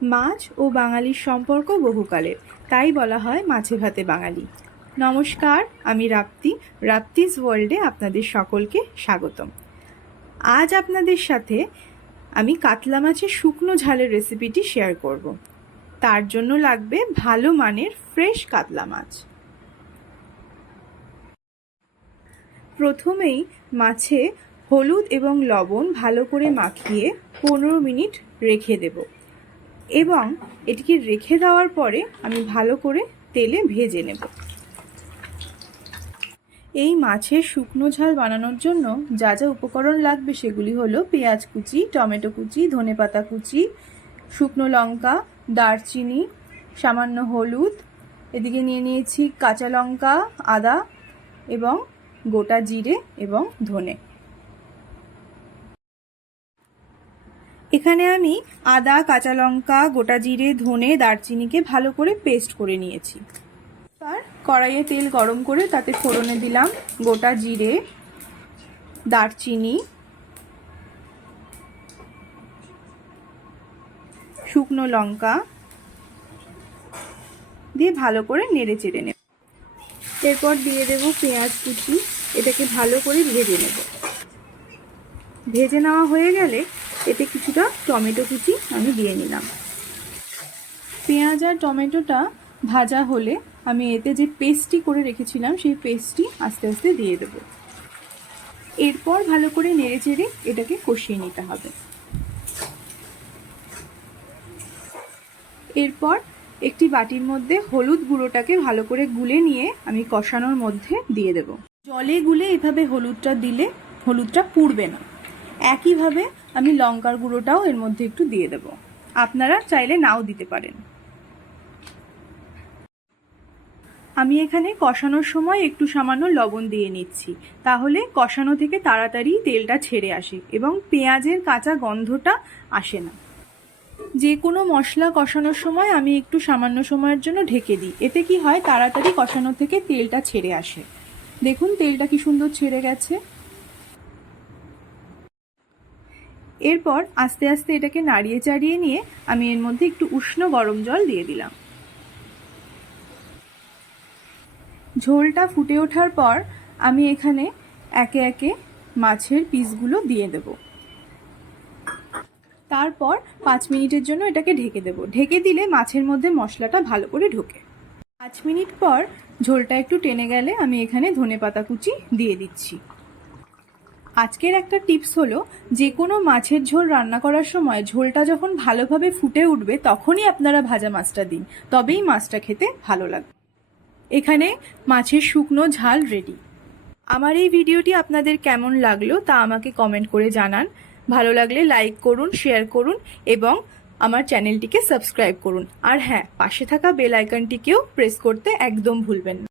মাছ ও বাঙালির সম্পর্ক বহুকালের, তাই বলা হয় মাছে ভাতে বাঙালি। নমস্কার, আমি রাপ্তিস ওয়ার্ল্ডে আপনাদের সকলকে স্বাগতম। আজ আপনাদের সাথে আমি কাতলা মাছের শুকনো ঝালের রেসিপিটি শেয়ার করব। তার জন্য লাগবে ভালো মানের ফ্রেশ কাতলা মাছ। প্রথমেই মাছে হলুদ এবং লবণ ভালো করে মাখিয়ে 15 মিনিট রেখে দেব এবং এটিকে রেখে দেওয়ার পরে আমি ভালো করে তেলে ভেজে নেব। এই মাছের শুকনো ঝাল বানানোর জন্য যা যা উপকরণ লাগবে সেগুলি হলো পেঁয়াজ কুচি, টমেটো কুচি, ধনেপাতা কুচি, শুকনো লঙ্কা, দারচিনি, সামান্য হলুদ, এদিকে নিয়ে নিয়েছি কাঁচা লঙ্কা, আদা এবং গোটা জিরে এবং ধনে। এখানে আমি আদা, কাঁচা লঙ্কা, গোটা জিরে, ধনে, দারচিনিকে ভালো করে পেস্ট করে নিয়েছি। এবার কড়াইয়ে তেল গরম করে তাতে ফোড়নে দিলাম গোটা জিরে, দারচিনি, শুকনো লঙ্কা দিয়ে ভালো করে নেড়ে চেড়ে নেব। এরপর দিয়ে দেব পেঁয়াজ কুচি, এটাকে ভালো করে ভেজে নেব। ভেজে নেওয়া হয়ে গেলে এতে কিছুটা টমেটো কুচি আমি দিয়ে নিলাম। পেঁয়াজ আর টমেটোটা ভাজা হলে আমি এতে যে পেস্টটি করে রেখেছিলাম সেই পেস্টটি আস্তে আস্তে দিয়ে দেব। এরপর ভালো করে নেড়ে চেড়ে এটাকে কষিয়ে নিতে হবে। এরপর একটি বাটির মধ্যে হলুদ গুঁড়োটাকে ভালো করে গুলে নিয়ে আমি কষানোর মধ্যে দিয়ে দেব। জলে গুলে এভাবে হলুদটা দিলে হলুদটা পুড়বে না। একইভাবে আমি লঙ্কার গুঁড়োটাও এর মধ্যে একটু দিয়ে দেব, আপনারা চাইলে নাও দিতে পারেন। আমি এখানে কষানোর সময় একটু সামান্য লবণ দিয়ে নিচ্ছি, তাহলে কষানো থেকে তাড়াতাড়ি তেলটা ছেড়ে আসে এবং পেঁয়াজের কাঁচা গন্ধটা আসে না। যে কোনো মশলা কষানোর সময় আমি একটু সামান্য সময়ের জন্য ঢেকে দিই, এতে কি হয় তাড়াতাড়ি কষানো থেকে তেলটা ছেড়ে আসে। দেখুন তেলটা কি সুন্দর ছেড়ে গেছে। এরপর আস্তে আস্তে এটাকে নাড়িয়ে চাড়িয়ে নিয়ে আমি এর মধ্যে একটু উষ্ণ গরম জল দিয়ে দিলাম। ঝোলটা ফুটে ওঠার পর আমি এখানে একে একে মাছের পিসগুলো দিয়ে দেব। তারপর 5 মিনিটের জন্য এটাকে ঢেকে দেব। ঢেকে দিলে মাছের মধ্যে মশলাটা ভালো করে ঢোকে। 5 মিনিট পর ঝোলটা একটু টেনে গেলে আমি এখানে ধনেপাতা কুচি দিয়ে দিচ্ছি। আজকের একটা টিপস হলো, যে কোনো মাছের ঝোল রান্না করার সময় ঝোলটা যখন ভালোভাবে ফুটে উঠবে তখনই আপনারা ভাজা মাছটা দিন, তবেই মাছটা খেতে ভালো লাগবে। এখানে মাছের শুকনো ঝাল রেডি। আমার এই ভিডিওটি আপনাদের কেমন লাগলো তা আমাকে কমেন্ট করে জানান। ভালো লাগলে লাইক করুন, শেয়ার করুন এবং আমার চ্যানেলটিকে সাবস্ক্রাইব করুন। আর হ্যাঁ, পাশে থাকা বেল আইকনটিকেও প্রেস করতে একদম ভুলবেন না।